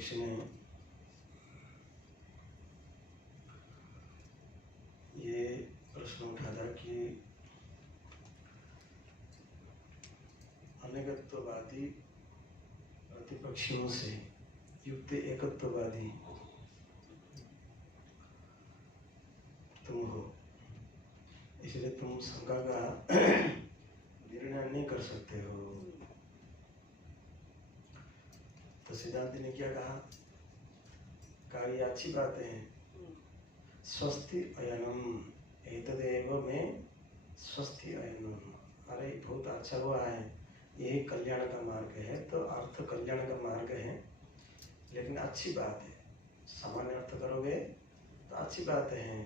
पक्ष ने ये प्रश्न उठा था कि अनेकत्ववादी प्रतिपक्षियों से युक्त एकत्ववादी तुम हो, इसलिए तुम शंका का निर्णय नहीं कर सकते हो। तो सिद्धांत ने क्या कहा ये अच्छी बातें हैं। स्वस्ति अयनम एतदेव में स्वस्ति अयनम, अरे बहुत अच्छा हुआ है, यही कल्याण का मार्ग है। तो अर्थ कल्याण का मार्ग है, लेकिन अच्छी बात है। सामान्य अर्थ करोगे तो अच्छी बात है,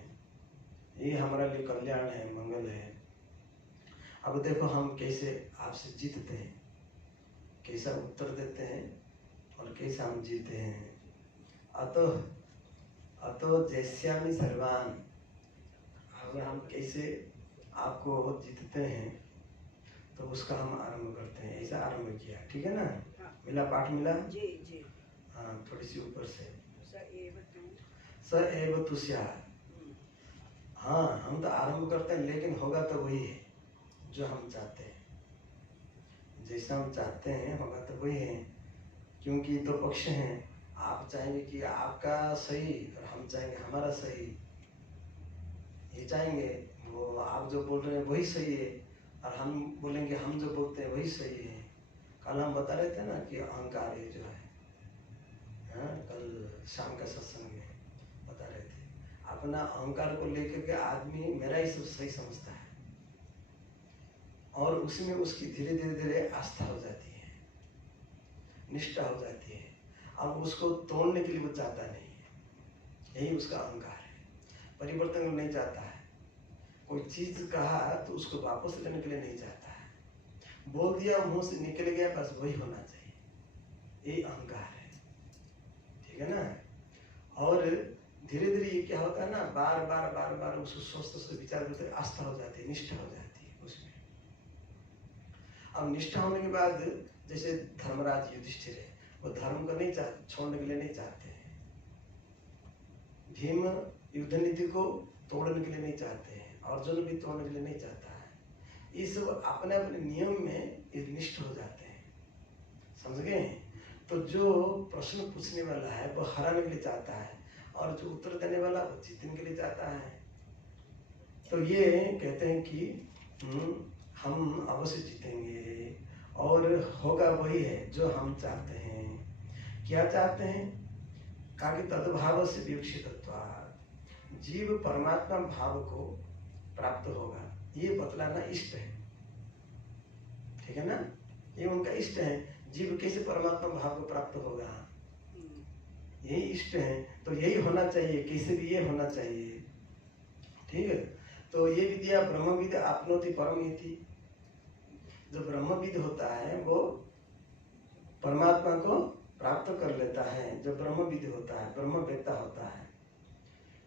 ये हमारा लिए कल्याण है, मंगल है। अब देखो हम कैसे आपसे जीतते हैं, कैसा उत्तर देते हैं और कैसे हम जीते हैं। अतो जैस्यामि सर्वान, अब हम कैसे आपको जीतते हैं तो उसका हम आरंभ करते हैं। ऐसा आरंभ किया, ठीक है ना? मिला, पाठ मिला जी जी। हाँ, थोड़ी सी ऊपर से स एव तु स्यात्। हाँ, हम तो आरंभ करते हैं, लेकिन होगा तो वही है जो हम चाहते हैं। जैसा हम चाहते हैं होगा तो वही है, क्योंकि दो पक्ष हैं। आप चाहेंगे कि आपका सही और हम चाहेंगे हमारा सही। ये चाहेंगे वो आप जो बोल रहे हैं वही सही है, और हम बोलेंगे हम जो बोलते हैं वही सही है। कल हम बता रहे थे ना कि अहंकार ये जो है, हाँ, कल शाम का सत्संग में बता रहे थे, अपना अहंकार को लेकर के आदमी मेरा ही सब सही समझता है, और उसमें उसकी धीरे धीरे धीरे आस्था हो जाती है, निष्ठा हो जाती है। अब उसको तोड़ने के लिए वो चाहता नहीं है, यही उसका अहंकार है। परिवर्तन नहीं चाहता है। कोई चीज कहा तो उसको वापस लेने के लिए नहीं चाहता है। बोल दिया, मुंह से निकल गया, बस वही होना चाहिए, यही अहंकार है, ठीक है ना? और धीरे धीरे ये क्या होता है ना, बार बार बार बार उसको स्वस्थ से विचार करते आस्था हो जाती है, निष्ठा हो जाती है उसमें। अब निष्ठा होने के बाद जैसे धर्मराज युधिष्ठिर है, वो धर्म को नहीं छोड़ने के लिए नहीं चाहते हैं। भीम युद्ध नीति को तोड़ने के लिए नहीं चाहते हैं, अर्जुन भी तोड़ने के लिए नहीं चाहता है। ये सब अपने अपने नियम में निष्ठ हो जाते हैं, समझ गए? तो जो प्रश्न पूछने वाला है वो हराने के लिए चाहता है, और जो उत्तर देने वाला वो जीतने के लिए चाहता है। तो ये कहते हैं कि हम अवश्य जीतेंगे, और होगा वही है जो हम चाहते हैं। क्या चाहते हैं? कहा कि तद्भाव से विवक्षितत्वात्, जीव परमात्मा भाव को प्राप्त होगा, ये बतलाना इष्ट है, ठीक है ना? ये उनका इष्ट है, जीव कैसे परमात्मा भाव को प्राप्त होगा, यही इष्ट है। तो यही होना चाहिए, कैसे भी ये होना चाहिए, ठीक है? तो ये विद्या ब्रह्मविद आपनोति परम इति, जो ब्रह्मविद होता है वो परमात्मा को प्राप्त कर लेता है। जो ब्रह्मविद होता है, ब्रह्मवेत्ता होता है।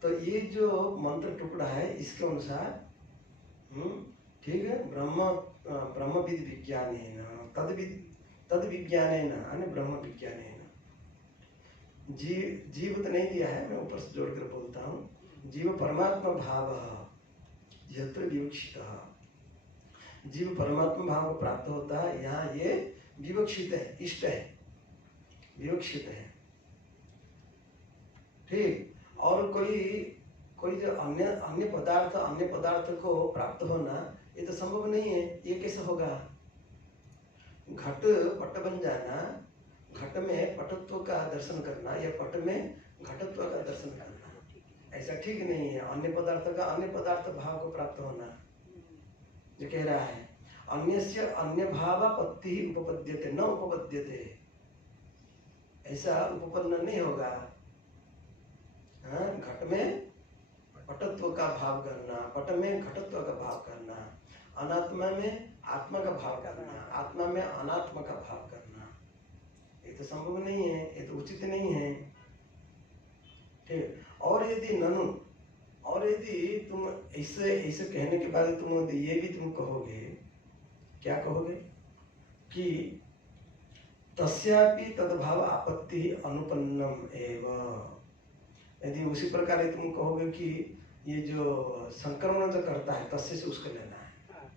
तो ये जो मंत्र टुकड़ा है इसके अनुसार, ठीक है, ब्रह्मविद विज्ञानेन तद विज्ञानेन अन्य ब्रह्म विज्ञानेन। जीव तो नहीं दिया है, मैं ऊपर से जोड़कर बोलता हूँ। जीव परमात्मा भाव यत्र विवक्षितः, जीव परमात्मा भाव को प्राप्त होता है, यहाँ ये विवक्षित है, इष्ट है, विवक्षित है, ठीक। और कोई जो अन्य पदार्थ को प्राप्त होना ये तो संभव नहीं है। ये कैसे होगा? घट पट बन जाना, घट में पटत्व का दर्शन करना या पट में घटत्व का दर्शन करना, ऐसा ठीक नहीं है। अन्य पदार्थ का अन्य पदार्थ भाव को प्राप्त होना, जो कह रहा है अन्यस्य अन्य भावापत्ति उपपद्यते न उपपद्यते, ऐसा उपपन्न नहीं होगा। घट में पटत्व का भाव करना, पट में घटत्व का भाव करना, अनात्मा में आत्मा का भाव करना, आत्मा में अनात्मा का भाव करना, ये तो संभव नहीं है, ये तो उचित नहीं है, ठीक। और यदि तुम ऐसे कहने के बाद तुम ये भी तुम कहोगे, क्या कहोगे कि तस्यापि तद्भाव आपत्ति अनुपन्नम एव। यदि उसी प्रकार तुम कहोगे कि ये जो संक्रमण जो करता है तस्य से उसको लेना है, हाँ,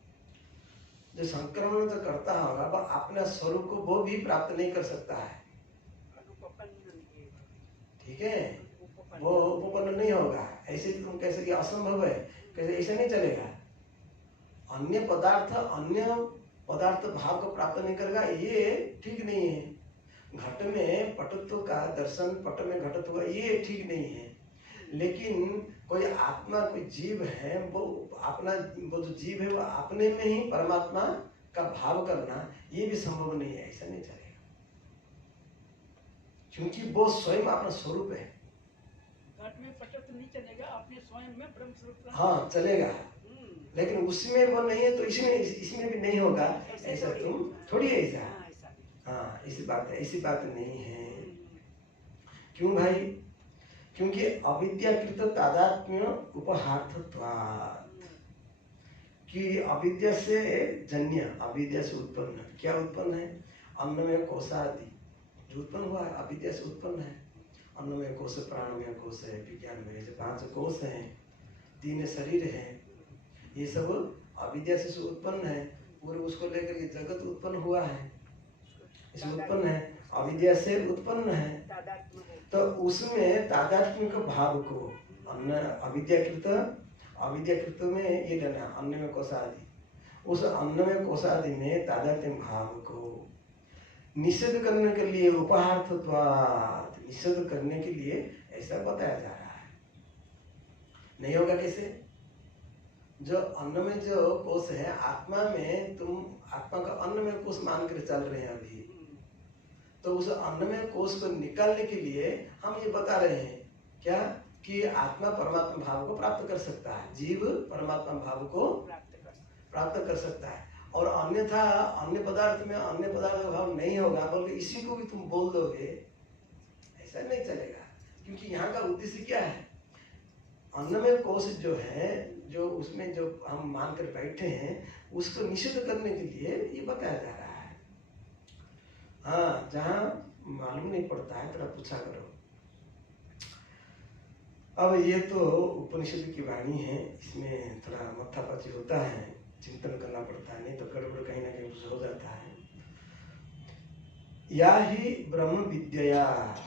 जो संक्रमण जो करता होगा वह अपना स्वरूप को वो भी प्राप्त नहीं कर सकता है, अनुपपन्नम एव। ठीक है, उपपन्नम। वो उपपन्न नहीं होगा। ऐसे तुम कैसे कि असंभव है, कैसे ऐसे नहीं चलेगा। अन्य पदार्थ भाव को प्राप्त नहीं करेगा, ये ठीक नहीं है। घट में पटत्व का दर्शन, पट में घटत्व का, ये ठीक नहीं है। लेकिन कोई आत्मा, कोई जीव है, वो अपना, वो जो जीव है वो अपने में ही परमात्मा का भाव करना, ये भी संभव नहीं है, ऐसा नहीं चलेगा। क्योंकि वो स्वयं अपना स्वरूप है। घट में पटत नहीं चलेगा, अपने स्वयं में ब्रह्म स्वरूप का। हाँ चलेगा, लेकिन उसमें वो नहीं है तो इसमें भी नहीं होगा, ऐसा तुम थोड़ी ऐसा। हाँ, ऐसा भी। हाँ ऐसी बात नहीं है। क्यों भाई? क्योंकि अविद्याकृत तादात्म्य उपहार्थत्वात्, कि अविद्या से जन्य, अविद्या से उत्पन्न, क्या उत्पन्न है? अन्नमय कोशादि जो उत्पन्न हुआ है अविद्या से उत्पन्न है। अन्नमय कोश, प्राणमय कोश है, विज्ञानमय, जो 5 कोश हैं, 3 शरीर हैं, ये सब अविद्या से उत्पन्न है। पूरे उसको लेकर के जगत उत्पन्न हुआ है, इसे उत्पन्न है, अविद्या से उत्पन्न है। तादात्म्य है। तो उसमें तादात्म्य का भाव को अविद्याकृत में ये लेना, अन्नमय कोशादि, उस अन्नमय कोशादि में तादात्म्य भाव को निषेध करने के लिए, उपहार्थत्वात्, निषेध करने के लिए ऐसा बताया जा रहा है। नहीं होगा कैसे? जो अन्न में जो कोश है, आत्मा में तुम आत्मा का अन्न में कोश मान कर चल रहे हैं अभी, तो उस अन्न में कोश को निकालने के लिए हम ये बता रहे हैं क्या, कि आत्मा परमात्मा भाव को प्राप्त कर सकता है, जीव परमात्मा भाव को प्राप्त कर सकता है। और अन्यथा अन्य पदार्थ में अन्य पदार्थ का भाव नहीं होगा, बल्कि इसी को भी तुम बोल दोगे, ऐसा नहीं चलेगा। क्योंकि यहाँ का उद्देश्य क्या है? अन्नमय कोश जो है, जो उसमें जो हम मान कर बैठे हैं, उसको निषेध करने के लिए ये बताया जा रहा है। हाँ, जहाँ मालूम नहीं पड़ता है थोड़ा पूछा करो। अब ये तो उपनिषद की वाणी है, इसमें थोड़ा मत्थापची होता है, चिंतन करना पड़ता है, नहीं तो गड़बड़ कहीं ना कहीं कुछ हो जाता है। या ही ब्रह्म विद्या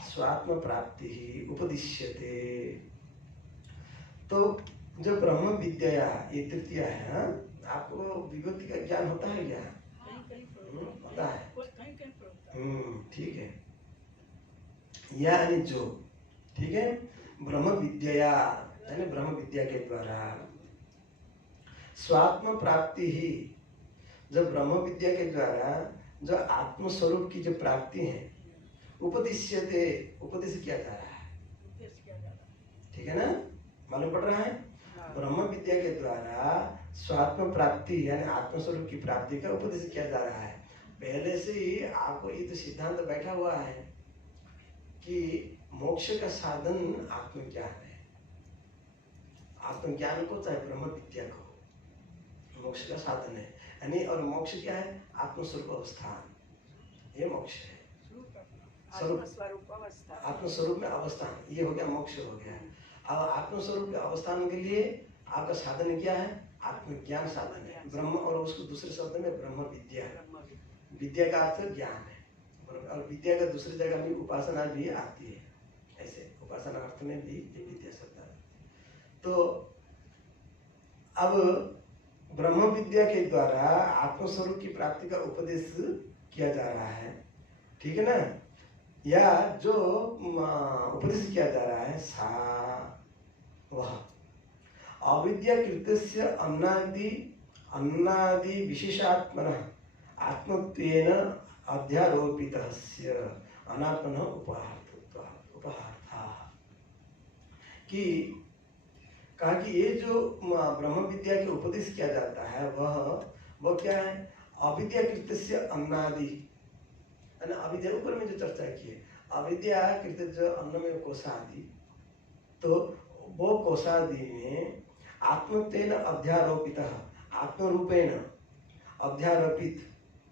स्वात्म प्राप्ति ही उपदिश्यते। तो जो ब्रह्म विद्या, ये तृतीय है। हाँ? आपको विभूति का ज्ञान होता है क्या? होता है। ठीक है। यानी जो, ठीक है, ब्रह्म विद्या यानी ब्रह्म विद्या के द्वारा स्वात्म प्राप्ति ही, जब ब्रह्म विद्या के द्वारा जो आत्म स्वरूप की जो प्राप्ति है, उपदिश्यते, उपदेश किया जा रहा है, ठीक है ना? मालूम पड़ रहा है? ब्रह्म विद्या के द्वारा स्वात्म प्राप्ति यानी आत्म स्वरूप की प्राप्ति का उपदेश किया जा रहा है। पहले से ही आपको ये तो सिद्धांत बैठा हुआ है कि मोक्ष का साधन आत्मज्ञान है। आत्मज्ञान को चाहे ब्रह्म विद्या को मोक्ष का साधन है, यानी और मोक्ष क्या है? आत्मस्वरूप अवस्थान, ये मोक्ष है। आत्मस्वरूप में अवस्थान, ये हो गया मोक्ष हो गया। अब आत्मस्वरूप के अवस्थान के लिए आपका साधन क्या है? आत्मज्ञान साधन है। ब्रह्म, और उसको दूसरे शब्द में ब्रह्म विद्या, विद्या का अर्थ ज्ञान है, और विद्या का दूसरी जगह में उपासना भी आती है, ऐसे उपासना अर्थ में भी ये विद्या शब्द है। तो अब ब्रह्म विद्या के द्वारा आत्मस्वरूप की प्राप्ति का उपदेश किया जा रहा है, ठीक है ना? या जो उपदेश किया जा रहा है, सा वह अविद्याकृतस्य अन्नादि विशेषात्मनः आत्मत्वेन अध्यारोपितस्य अनात्मनः उपहार्थः, कि कहा कि ये जो ब्रह्म विद्या के उपदेश किया जाता है, वह क्या है? अविद्याकृतस्य अन्नादि, अविद्या ऊपर में जो चर्चा की है, अविद्याकृत जो अन्नमय कोशादि, तो वो कोशादि में आत्मत्वेन अध्यारोपितः, आत्मरूपेण अध्यारोपित,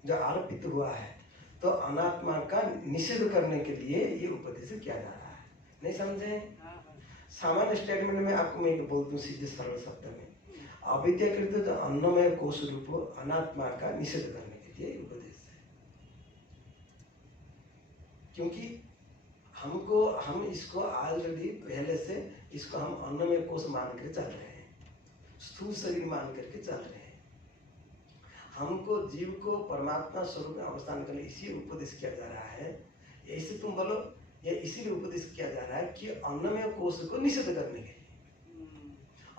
जो आरोपित हुआ है, तो अनात्मा का निषेध करने के लिए ये उपदेश किया जा रहा है। नहीं समझे? सामान्य स्टेटमेंट में आपको मैं बोल दूं सीधे सरल शब्द में, अविद्याकृत जो अन्नमय कोश रूप अनात्मा का निषेध करने के लिए उपदेश है। क्योंकि हम इसको ऑलरेडी पहले से इसको हम अन्नमय कोश मान कर चल रहे हैं, स्थूल शरीर मान करके चल रहे हैं। हमको जीव को परमात्मा स्वरूप में अवस्थान करने इसी उपदेश किया जा रहा है। ऐसे तुम बोलो, ये इसीलिए उपदेश किया जा रहा है कि अन्नमय कोश को निषेध करने के लिए।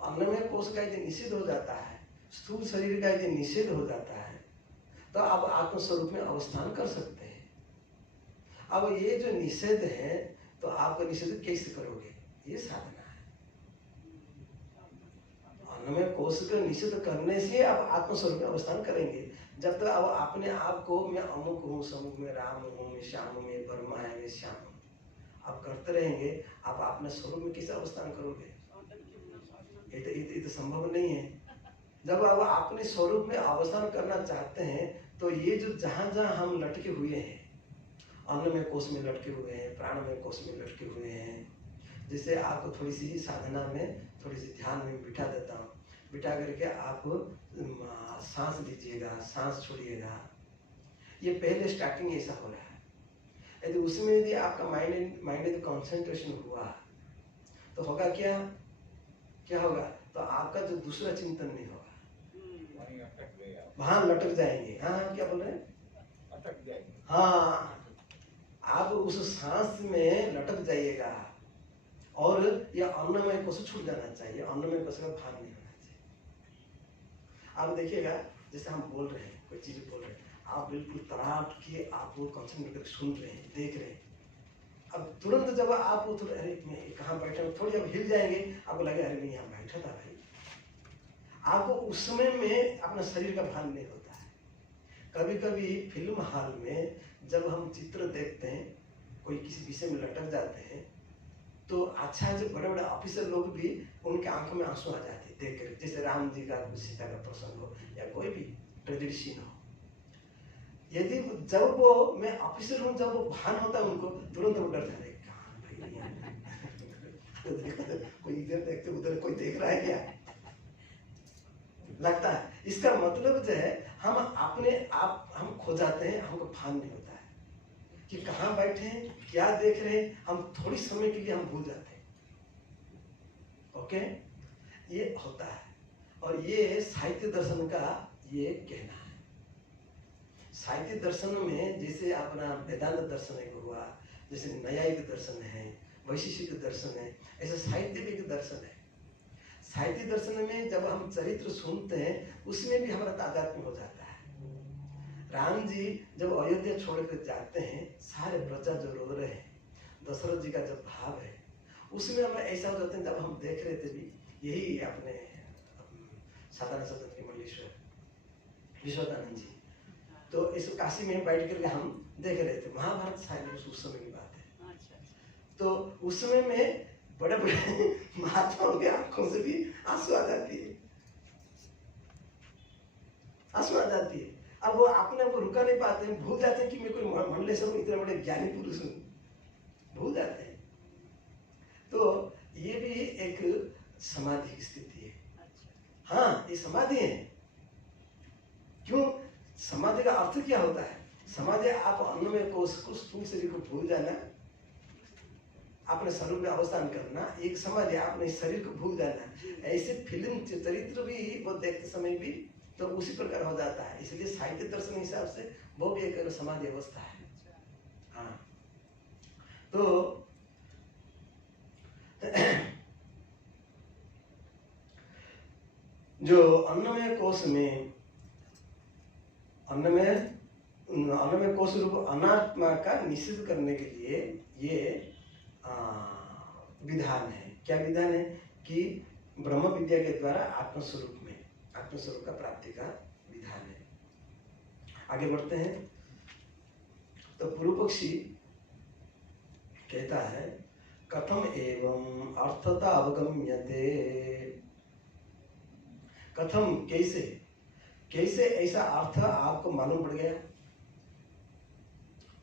अन्नमय कोश का यदि निषेध हो जाता है, स्थूल शरीर का यदि निषेध हो जाता है, तो आप आत्मस्वरूप में अवस्थान कर सकते हैं। अब ये जो निषेध है, तो आप निषेध कैसे करोगे? ये साधना है। अन्नमय कोश का निषेध करने से आप आत्मस्वरूप में अवस्थान करेंगे। जब तक अब अपने आप को मैं अमुक हूँ, समूह में राम हूँ, मैं श्याम हूँ, मैं ब्रह्मा है, मैं श्याम हूँ, आप करते रहेंगे, आप अपने स्वरूप में कैसे अवस्थान करोगे? ये तो संभव नहीं है। जब आप अपने स्वरूप में अवस्थान करना चाहते हैं, तो ये जो जहां जहां हम लटके हुए हैं, अन्नमय कोश में लटके हुए हैं, प्राणमय कोश में लटके हुए हैं, जैसे आपको थोड़ी सी साधना में थोड़ी सी ध्यान में बिठा देता हूँ, बिठा करके आप सांस लीजिएगा, सांस छोड़िएगा। ये पहले स्टार्टिंग ऐसा हो रहा है। यदि उसमें यदि आपका माइंड यदि कंसंट्रेशन हुआ, तो होगा क्या होगा? तो आपका जो दूसरा चिंतन नहीं होगा, वहां लटक जाएंगे। हाँ, क्या बोल रहे हैं? अटक जाएंगे। हाँ, आप उस सांस में लटक जाइएगा, और यह अन्नमय कोश छूट जाना चाहिए, अन्नमय कोश का भान नहीं होना चाहिए। आप देखिएगा, जैसे हम बोल रहे हैं, कोई चीज बोल रहे हैं, आप बिल्कुल तड़ाक के आप वो कंसंट्रेट करके सुन रहे हैं, देख रहे हैं। अब तुरंत जब आप थोड़ा, अरे मैं कहाँ बैठा हूँ, थोड़ी अब हिल जाएंगे, आपको लगे अरे मैं यहाँ बैठा था भाई। आपको उस समय में अपना शरीर का भान नहीं होता है। कभी कभी फिल्म हॉल में जब हम चित्र देखते हैं, कोई किसी विषय में लटक जाते हैं, तो अच्छा जो बड़े बड़े ऑफिसर लोग भी, उनके आंखों में आंसू आ जाते हैं देख कर, जैसे राम जी का सीता का प्रसंग हो या कोई भी ट्रेजेडी सीन हो। यदि जब वो मैं ऑफिसर हूँ, जब वो भान होता है उनको, तुरंत वो डर जाते हैं, कहाँ भाई कोई इधर देखते उधर कोई देख रहा है क्या लगता है। इसका मतलब जो है, हम अपने आप हम खो जाते हैं, हमको भान नहीं होता है कि कहाँ बैठे हैं, क्या देख रहे हैं, हम थोड़ी समय के लिए हम भूल जाते हैं। ओके, ये होता है। और ये साहित्य दर्शन का ये कहना है। साहित्य दर्शन में जैसे अपना वेदांत दर्शन एक हुआ, जैसे न्यायिक दर्शन है, वैशेषिक दर्शन है, ऐसा साहित्य भी एक दर्शन है। साहित्य दर्शन में जब हम चरित्र सुनते हैं, उसमें भी हमारा तादात्म्य हो जाता है। राम जी जब अयोध्या छोड़कर जाते हैं, सारे प्रजा जो रो रहे हैं, दशरथ जी का जब भाव है, उसमें हमें ऐसा हो जाता है। जब हम देख रहे थे भी, यही अपने साधारण सदन के मल्लेश्वर विश्वनानंद जी, तो इस काशी में बैठ करके हम देख रहे थे, महाभारत शायद उस समय की बात है। तो उस समय में बड़े बड़े महात्माओं के आंखों से भी आंसू आ जाती है, आंसू आ जाती है। अब वो अपने को रुका नहीं पाते हैं, भूल जाते हैं कि मैं कोई मंडलेश्वर हूँ, इतने बड़े ज्ञानी पुरुष हूँ, भूल जाते हैं। तो ये भी एक समाधि की स्थिति है। हाँ, ये समाधि है। क्यों? समाधि का अर्थ क्या होता है? समाधि आप अन्नमय कोश को, स्थूल शरीर को भूल जाना, अपने स्वरूप में अवस्थान करना, एक समाधि, अपने शरीर को भूल जाना। ऐसे फिल्म चरित्र भी वो देखते समय भी तो उसी प्रकार हो जाता है। इसलिए साहित्य दर्शन हिसाब से वो भी एक समाधि अवस्था है। हाँ, तो जो अन्नमय कोश में, अन्नमय कोश रूप अनात्मा का निषेध करने के लिए ये विधान है। क्या विधान है? कि ब्रह्म विद्या के द्वारा आत्मस्वरूप का प्राप्ति का विधान है। आगे बढ़ते हैं। तो पूर्व पक्षी कहता है, कथम एवं अर्थता अवगम्यते, कथम कैसे ऐसा अर्थ आपको मालूम पड़ गया?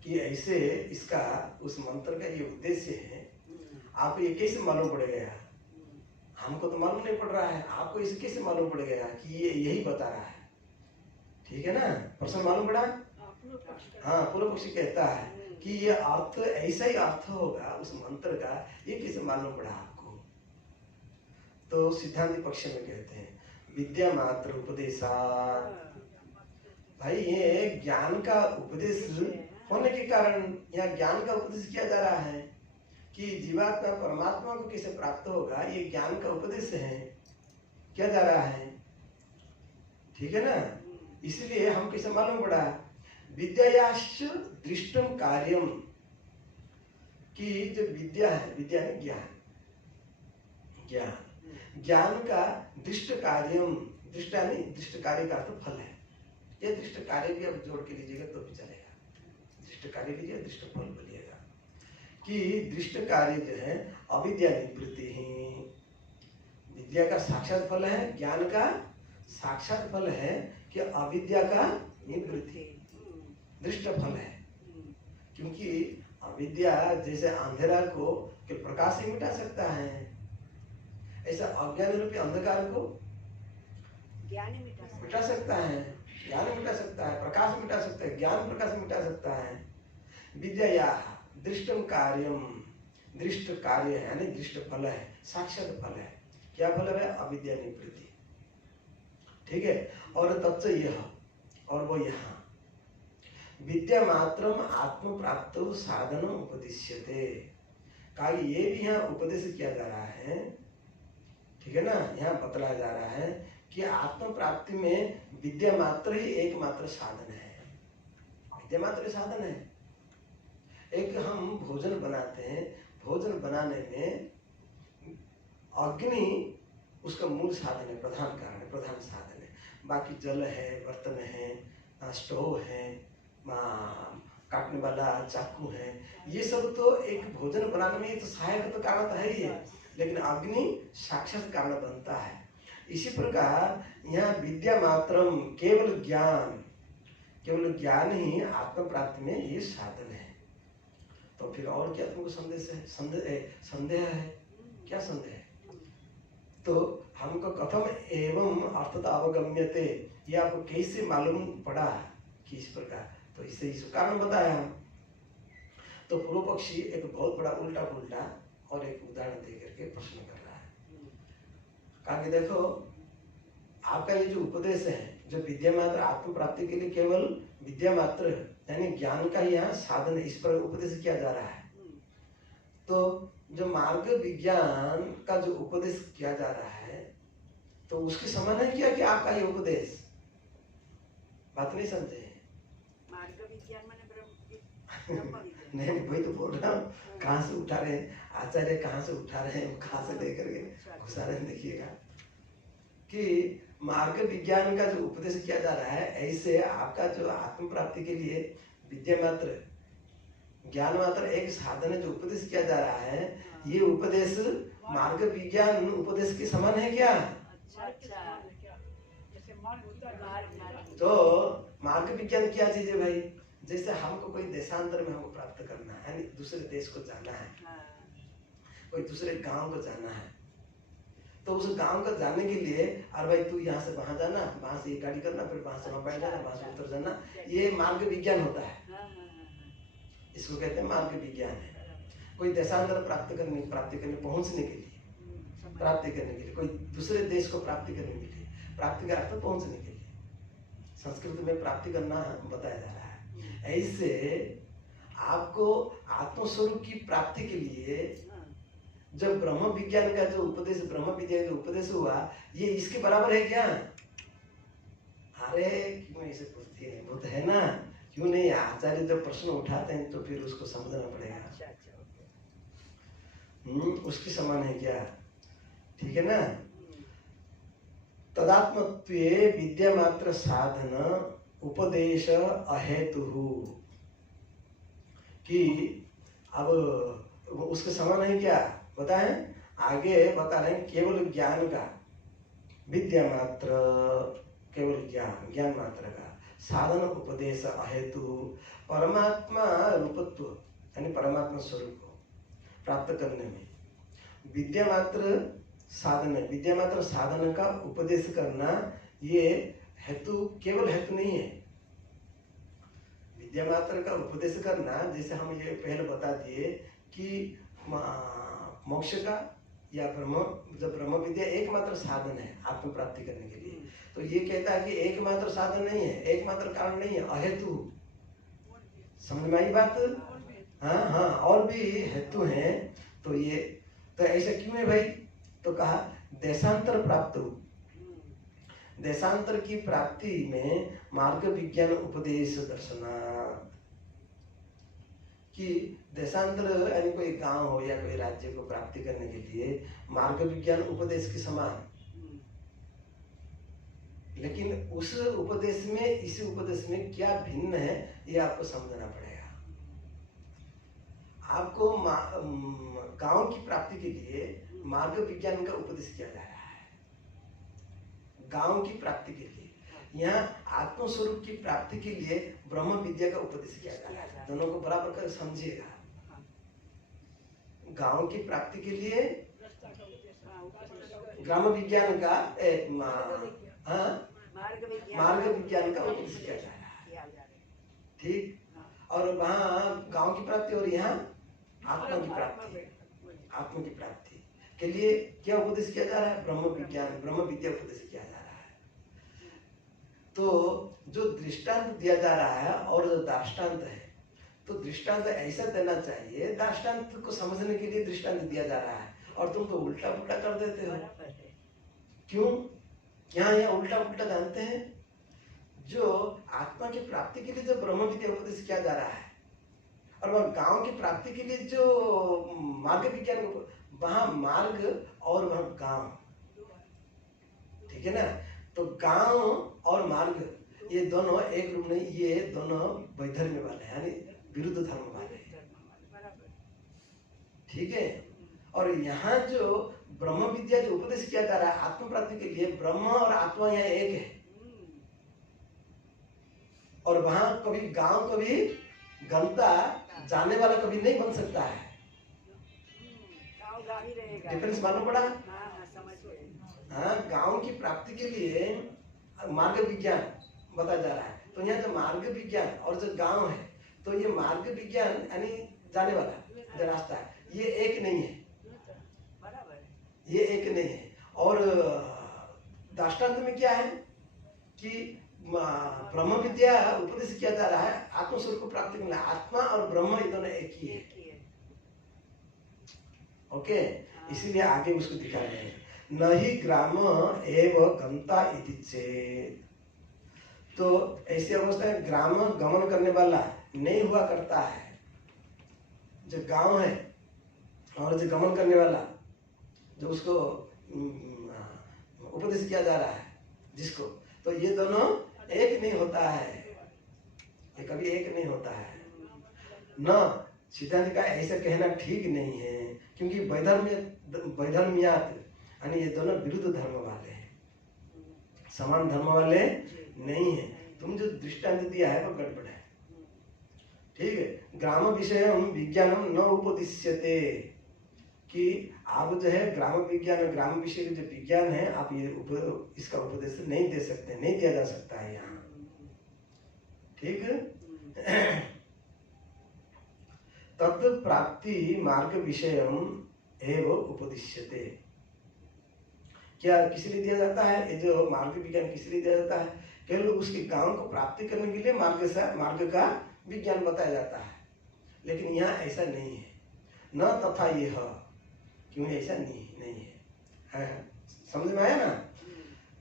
कि ऐसे इसका उस मंत्र का ये उद्देश्य है, आपको ये कैसे मालूम पड़ गया? हमको तो मालूम नहीं पड़ रहा है, आपको इसे कैसे मालूम पड़ गया कि ये यही बता रहा है? ठीक है ना, प्रश्न मालूम पड़ा? हाँ, पूर्व पक्षी कहता है कि ये अर्थ ऐसा ही अर्थ होगा उस मंत्र का, ये कैसे मालूम पड़ा आपको? तो सिद्धांति पक्ष में कहते हैं विद्या मात्र उपदेशात्। भाई ये ज्ञान का उपदेश होने के कारण यहाँ ज्ञान का उपदेश किया जा रहा है कि जीवात्मा परमात्मा को कैसे प्राप्त होगा, ये ज्ञान का उपदेश है, क्या जा रहा है। ठीक है ना, इसलिए हम कैसे मालूम पड़ा? विद्यायाश्च दृष्टम कार्यम, कि जो विद्या है, विद्या है ज्ञान, ज्ञान ज्ञान का दृष्ट कार्यम, दृष्टा नहीं, दृष्ट कार्य का अर्थ फल है। ये दृष्ट कार्य भी अब जोड़ के लीजिएगा तो भी चलेगा, दृष्ट कार्य लीजिए, दृष्ट फल बोलिएगा कि दृष्ट कार्य जो है अविद्या निवृत्ति ही, विद्या का साक्षात फल है, ज्ञान का साक्षात फल है कि अविद्या का निवृत्ति, दृष्ट फल है। क्योंकि अविद्या जैसे अंधेरा को केवल प्रकाश ही मिटा सकता है, ऐसा अज्ञान रूपी अंधकार को ज्ञान मिटा सकता है, ज्ञान मिटा सकता है, प्रकाश मिटा सकता है, ज्ञान प्रकाश मिटा सकता है। विद्या दृष्टम कार्यम, दृष्ट कार्य है यानी दृष्ट फल है, साक्षात फल है। क्या फल है? अविद्या निवृत्ति। ठीक है, और तत्व यह, और वो यहाँ विद्या मात्रम आत्म प्राप्त साधन उपदिश्यते, कहा ये भी यहाँ उपदेश किया जा रहा है। ठीक है ना, यहाँ बतलाया जा रहा है कि आत्म प्राप्ति में विद्या मात्र ही एकमात्र साधन है, विद्या मात्र साधन है। एक हम भोजन बनाते हैं, भोजन बनाने में अग्नि उसका मूल साधन है, प्रधान कारण है, प्रधान साधन है। बाकी जल है, बर्तन है, स्टोव है, काटने वाला चाकू है, ये सब तो एक भोजन बनाने में तो सहायक तो कारण तो है ही है, लेकिन अग्नि साक्षात कारण बनता है। इसी प्रकार यहाँ विद्या मात्रम, केवल ज्ञान, केवल ज्ञान ही आत्म प्राप्ति में ये साधन है। तो फिर और क्या तुमको संदेश है? संदेह है, क्या संदेह है? तो हमको कथम एवं अर्थता अवगम्यते, ये आपको कैसे मालूम पड़ा कि इस प्रकार? तो इससे इस कारण बताया हम। तो पूर्व पक्षी एक बहुत बड़ा उल्टा पुल्टा और एक उदाहरण दे करके प्रश्न कर रहा है। कहा कि देखो आपका ये जो उपदेश है, जो विद्या मात्र आत्म प्राप्ति के लिए केवल विद्या मात्र यानी ज्ञान का ही यहाँ साधन, इस पर उपदेश किया जा रहा है। तो जो मार्ग विज्ञान का जो उपदेश किया जा रहा है, तो उसके समान है क्या कि आपका ये उपदेश? बात नहीं समझे? मार्ग विज्ञान माने ब्रह्म नहीं, वही तो बोल रहा हूँ, कहाँ से उठा रहे हैं आचार्य, कहाँ से उठा रहे हैं, कहाँ से लेकर के घुसा रहे हैं। देखिएगा कि मार्ग विज्ञान का जो उपदेश किया जा रहा है, ऐसे आपका जो आत्म प्राप्ति के लिए विद्या मात्र, ज्ञान मात्र एक साधन है जो उपदेश किया जा रहा है, ये उपदेश मार्ग विज्ञान उपदेश के समान है क्या? तो मार्ग विज्ञान क्या चीज है भाई? जैसे हमको कोई देशांतर में हमको प्राप्त करना है, यानी दूसरे देश को जाना है, कोई दूसरे गांव को जाना है, तो उस गांव को जाने के लिए अरे भाई तू यहाँ से वहां जाना, वहां से ये गाड़ी करना, फिर वहां से वहां बैठ जाना, वहां से उतर जाना, ये मार्ग विज्ञान होता है। इसको कहते हैं मार्ग विज्ञान है। कोई देशांतर प्राप्ति करने पहुंचने के लिए, प्राप्ति करने के लिए, कोई दूसरे देश को प्राप्ति करने के लिए, प्राप्ति का अर्थ पहुंचने के लिए, संस्कृत में प्राप्ति करना बताया जा रहा है। ऐसे आपको आत्मस्वरूप की प्राप्ति के लिए जब ब्रह्म विज्ञान का जो उपदेश, ब्रह्म विद्या जो उपदेश हुआ, ये इसके बराबर है क्या? अरे क्यों ऐसे पूछती है? वो तो है ना, क्यों नहीं? आचार्य जब प्रश्न उठाते हैं तो फिर उसको समझना पड़ेगा। उसकी समान है क्या? ठीक है ना। तदात्मत्वे विद्या मात्र साधन उपदेश अहेतु, कि अब उसके समान है क्या बताएं? आगे बता रहे हैं केवल ज्ञान का, विद्या मात्र केवल ज्ञान, ज्ञान मात्र का साधन उपदेश अहेतु परमात्मा रूपत्व यानी परमात्मा स्वरूप को प्राप्त करने में विद्या मात्र साधन का उपदेश करना ये हेतु केवल हेतु नहीं है। विद्या मात्र का उपदेश करना जैसे हम ये पहले बता दिए कि मोक्ष का या जब ब्रह्म विद्या एकमात्र साधन है आत्म प्राप्ति करने के लिए, तो ये कहता है कि एकमात्र साधन नहीं है, एकमात्र कारण नहीं है, अहेतु। समझ में आई बात? हाँ, और भी हेतु हैं। तो ये तो ऐसा क्यों है भाई? तो कहा देशांतर प्राप्त, देशांतर की प्राप्ति में मार्ग विज्ञान उपदेश दर्शना, कि देशांतर यानी कोई गांव हो या कोई राज्य को प्राप्ति करने के लिए मार्ग विज्ञान उपदेश के समान, लेकिन उस उपदेश में इस उपदेश में क्या भिन्न है ये आपको समझना पड़ेगा। आपको गांव की प्राप्ति के लिए मार्ग विज्ञान का उपदेश किया जा रहा है। गांव की प्राप्ति के लिए, यहाँ आत्म स्वरूप की प्राप्ति के लिए ब्रह्म विद्या का उपदेश किया जा रहा है। दोनों को बराबर कर समझिएगा। गांव की प्राप्ति के लिए ग्राम विज्ञान का मार्ग विज्ञान का उपदेश किया जा रहा है, ठीक। और वहाँ गांव की प्राप्ति और यहाँ आत्मा की प्राप्ति के लिए क्या उपदेश किया जा रहा है? ब्रह्म विद्या उपदेश किया जा रहा है। तो जो दृष्टांत दिया जा रहा है और जो दार्ष्टान्त है, तो दृष्टांत ऐसा देना चाहिए, दार्ष्टान्त को समझने के लिए दृष्टांत दिया जा रहा है, और तुम तो उल्टा पुल्टा कर देते हो। क्यों? यहाँ उल्टा पुल्टा जानते हैं। जो आत्मा की प्राप्ति के लिए जो ब्रह्म विद्या उपदेश किया जा रहा है, और वह गांव की प्राप्ति के लिए जो मार्ग विज्ञान, वहां मार्ग और वहां गांव, ठीक है ना। तो गांव और मार्ग ये दोनों एक रूप नहीं, ये दोनों वैधर्म्य वाले हैं, यानी विरुद्ध धर्म वाले हैं, ठीक है। और यहाँ जो ब्रह्म विद्या जो उपदेश किया जा रहा है आत्म प्राप्ति के लिए, ब्रह्म और आत्मा यहाँ एक है, और वहां कभी गांव कभी गंता जाने वाला कभी नहीं बन सकता है। डिफरेंस मालूम पड़ा? हाँ, गांव की प्राप्ति के लिए मार्ग विज्ञान बताया जा रहा है। तो यहाँ जो मार्ग विज्ञान और जो गांव है, तो ये मार्ग विज्ञान यानी जाने वाला जो रास्ता है, ये एक नहीं है, ये एक नहीं है। और दार्ष्टान्त में क्या है कि ब्रह्म विद्या उपदेश किया जा रहा है आत्म स्वरूप को प्राप्ति करना, आत्मा और ब्रह्म ये दोनों एक ही है, ओके। इसीलिए आगे उसको दिखा रहे हैं, न ही ग्राम एव गंता इति चेत्। तो ऐसी अवस्था है ग्राम गमन करने वाला नहीं हुआ करता है, जो गांव है और जो गमन करने वाला, जो उसको उपदेश किया जा रहा है जिसको, तो ये दोनों एक नहीं होता है, ये कभी एक नहीं होता है। न सिद्धांत का ऐसा कहना ठीक नहीं है, क्योंकि वैधर्म्यात यानी ये दोनों विरुद्ध धर्म वाले हैं, समान धर्म वाले नहीं है। तुम जो दृष्टांत दिया है वो गड़बड़ है, ठीक है। ग्राम विषय विज्ञानम न उपदिश्यते, कि आप जो है ग्राम विज्ञान, ग्राम विषय जो विज्ञान है, आप ये इसका उपदेश नहीं दे सकते, नहीं दिया जा सकता है यहाँ, ठीक है। तत् प्राप्ति मार्ग विषयम एव उपदिश्यते। क्या किस लिए दिया जाता है? ये जो मार्ग विज्ञान किस लिए दिया जाता है? केवल उसके गांव को प्राप्ति करने के लिए मार्ग का विज्ञान बताया जाता है, लेकिन यहाँ ऐसा नहीं है। न तथा यह, क्यों ऐसा नहीं है, समझ में आया ना?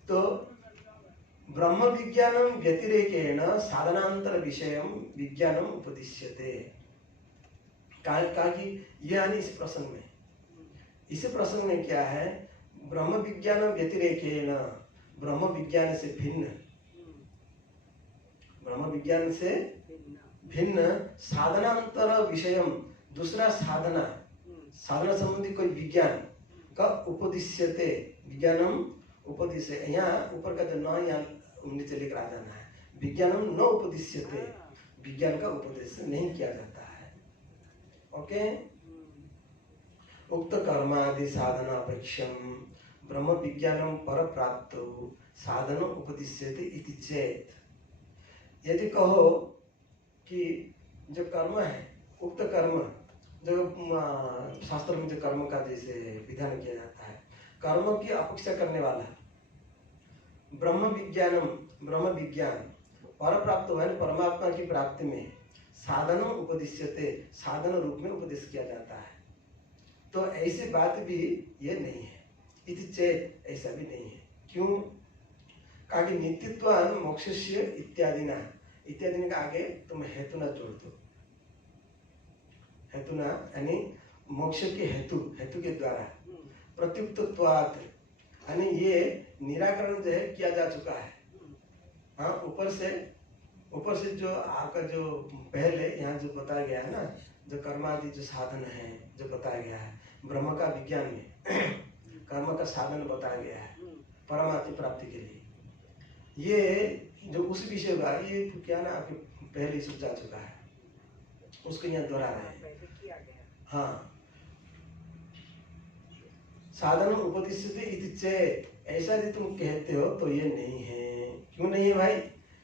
तो ब्रह्म विज्ञानम व्यतिरेकेण साधनांतर विषयम विज्ञानम उपदिश्यते। कहा कि यह यानी इस प्रसंग में क्या है? ब्रह्म विज्ञान व्यतिरेकेण, ब्रह्म विज्ञान से भिन्न, ब्रह्म विज्ञान से भिन्न साधनांतर विषयम, दूसरा साधना संबंधी कोई विज्ञान का उपदिश्यते, विज्ञानम उपदिश्य। यहाँ ऊपर का जो न यहाँ नीचे लेकर आ जाना है, विज्ञानम न उपदिश्यते, विज्ञान का उपदेश नहीं किया जाता है। ओके, उक्त कर्मादि साधना अपेक्षम ब्रह्म विज्ञानम पर प्राप्त साधन उपदिश्यते इति चेत, यदि कहो कि जो कर्म है, उक्त कर्म जो शास्त्र में जो कर्म का जैसे विधान किया जाता है, कर्म की अपेक्षा करने वाला ब्रह्म विज्ञानम, ब्रह्म विज्ञान पर प्राप्त हुआ परमात्मा की प्राप्ति में साधन उपदिश्यते, साधन रूप में उपदेश किया जाता है। तो ऐसी बात भी ये नहीं है, इति चेत, ऐसा भी नहीं है। क्यों? कहा कि नित्यत्वान मोक्षस्य इत्यादि ना, इत्यादि ने आगे तुम हेतु ना जोड़ दो, हेतु ना यानी मोक्ष के हेतु, हेतु के द्वारा प्रत्युक्तत्वात्, यानी ये निराकरण जो है किया जा चुका है। हाँ, ऊपर से जो आपका जो पहले यहाँ जो बताया गया है ना, जो कर्मादि जो साधन है जो बताया गया है ब्रह्म का विज्ञान में कर्म का साधन बताया गया है परमात्मा प्राप्ति के लिए, ये जो उस विषय का ये क्या ना आपके पहले ही समझा चुका है, उसको यहाँ दोहरा रहे हैं। हाँ, साधन उपदिश्यते इति चेत, ऐसा यदि तुम कहते हो तो ये नहीं है। क्यों नहीं है भाई?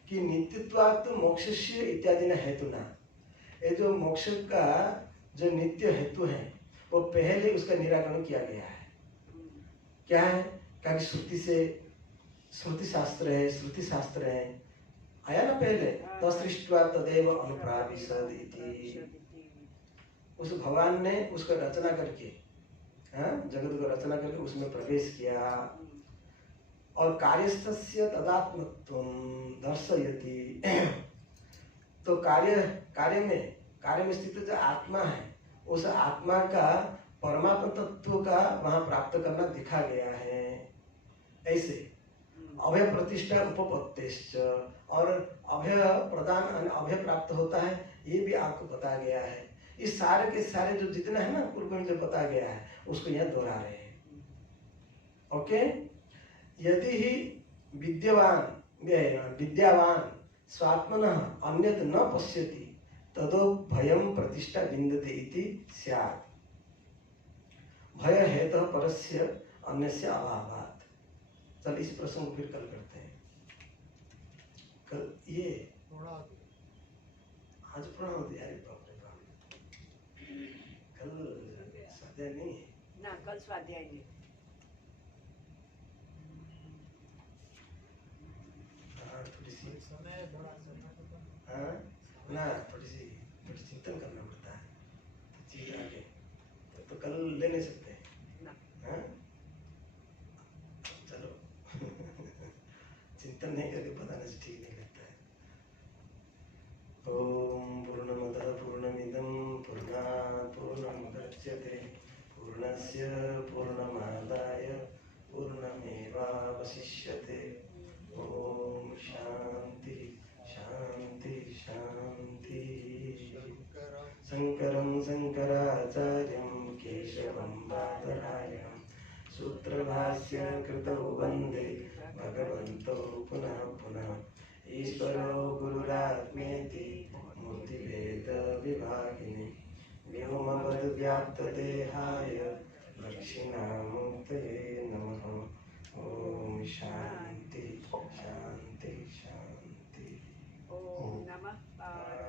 कि नित्यत्वात् मोक्षस्य इत्यादि न हेतु ना, ये जो मोक्ष का जो नित्य हेतु है वो पहले उसका निराकरण किया गया है। क्या है? क्या श्रुति से, श्रुति शास्त्र है, श्रुति शास्त्र है, आया ना पहले, तसृष्ट्वा तदेव अनुप्राविशद इति, उस भगवान ने उसका रचना करके, हाँ, जगत को रचना करके उसमें प्रवेश किया और कार्यस्थस्य तदात्मत्वं दर्शयति। तो कार्य में स्थित जो आत्मा है, उस आत्मा का परमात्मा तत्व का वहां प्राप्त करना दिखा गया है। ऐसे अभय प्रतिष्ठा उपपत्तिश्च, और अभय प्रदान अभय प्राप्त होता है, ये भी आपको बताया गया है। इस सारे के सारे जो जितना है ना पूर्व में जो बताया गया है उसको यहाँ दोहरा रहे हैं। ओके, यदि ही विद्यावान स्वात्मनः अन्यत् न पश्यति तदो भयं प्रतिष्ठा विन्दते इति स्यात्, भय हेतु परस्य अन्यस्य अभावात्। चल इस प्रश्न को फिर कल करते हैं। कल ये आज पूर्ण होती है, बाप रे बाप, कल स्वाध्याय नहीं है ना, कल स्वाध्याय नहीं। थोड़ी सी हाँ ना, थोड़ी चिंतन करना पड़ता है तो चीज आगे, तो कल ले नहीं सकते ना। हाँ चलो चिंतन नहीं करके बताने से ठीक नहीं लगता है। ओम पूर्णमदः पूर्णमिदं पूर्णात् पूर्णमुदच्यते पूर्णस्य पूर्णमादाय पूर्णमेवावशिष्यते। ओम शांति शांति शांति। शंकरं शंकराचार्यं केशवं बादरायणं सूत्रभाष्य कृतौ वन्दे भगवन्तौ पुनः पुनः। ईश्वरो गुरुरात्मेति मूर्तिभेदविभागिने व्योमवद्व्याप्तदेहाय दक्षिणामूर्तये नमः। ओम शांति शांति शांति। ओम नमः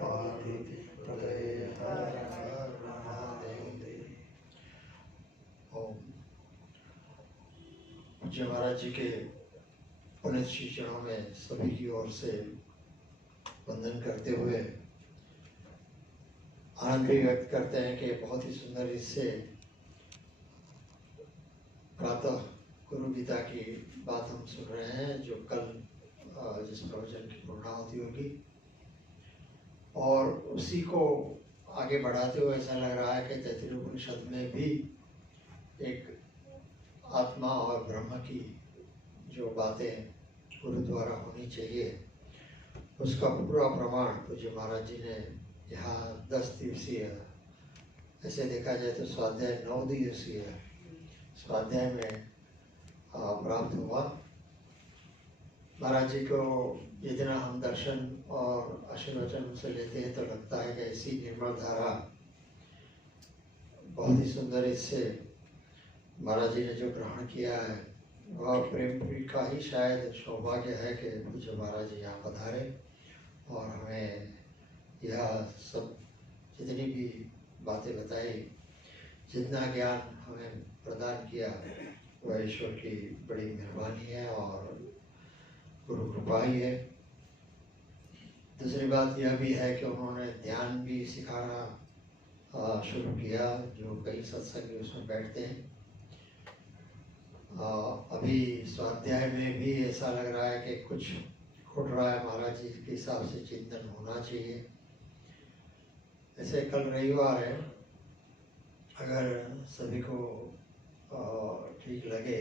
पार्वतीपतये हर हर महादेव। ओम। पूज्य महाराज जी के पुनित श्री चरणों में सभी की ओर से वंदन करते हुए आनंद भी व्यक्त करते हैं कि बहुत ही सुंदर इससे प्रातः गुरु गीता की बात हम सुन रहे हैं, जो कल जिस प्रवचन की पूर्णाहुति होगी, और उसी को आगे बढ़ाते हुए ऐसा लग रहा है कि तैत्तिरीय उपनिषद में भी एक आत्मा और ब्रह्म की जो बातें गुरु द्वारा होनी चाहिए उसका पूरा प्रमाण पूज्य महाराज जी ने यहाँ 10 दिवसीय, ऐसे देखा जाए तो स्वाध्याय 9 दिवसीय स्वाध्याय में प्राप्त हुआ। महाराज जी को जितना हम दर्शन और आशीर्वचन उनसे लेते हैं तो लगता है कि ऐसी निर्मल धारा बहुत ही सुंदर इससे महाराज जी ने जो ग्रहण किया है वह प्रेम का ही शायद सौभाग्य है कि पूज्य महाराज जी यहाँ पधारे और हमें यह सब जितनी भी बातें बताई, जितना ज्ञान हमें प्रदान किया वह ईश्वर की बड़ी मेहरबानी है और गुरु कृपा ही है। दूसरी बात यह भी है कि उन्होंने ध्यान भी सिखाना शुरू किया, जो कई सत्संगी उसमें बैठते हैं। अभी स्वाध्याय में भी ऐसा लग रहा है कि कुछ खुट रहा है, महाराज जी के हिसाब से चिंतन होना चाहिए। ऐसे कल रविवार है, अगर सभी को ठीक लगे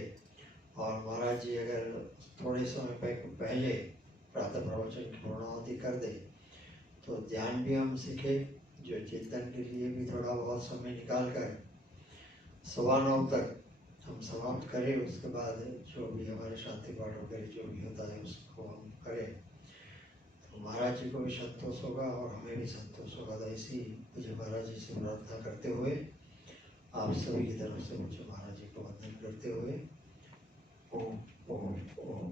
और महाराज जी अगर थोड़े समय पहले प्रातः प्रवचन की पूर्णाहुति कर दे तो ध्यान भी हम सीखे, जो चिंतन के लिए भी थोड़ा बहुत समय निकाल कर 9:15 तक हम समाप्त करें। उसके बाद जो भी हमारे शांति पाठ वगैरह जो भी होता है उसको हम करें तो महाराज जी को भी संतोष होगा और हमें भी संतोष होगा। तो ऐसी मुझे महाराज जी से प्रार्थना करते हुए आप सभी की तरफ से मुझे महाराज जी को वंदन करते हुए ओम ओम ओम।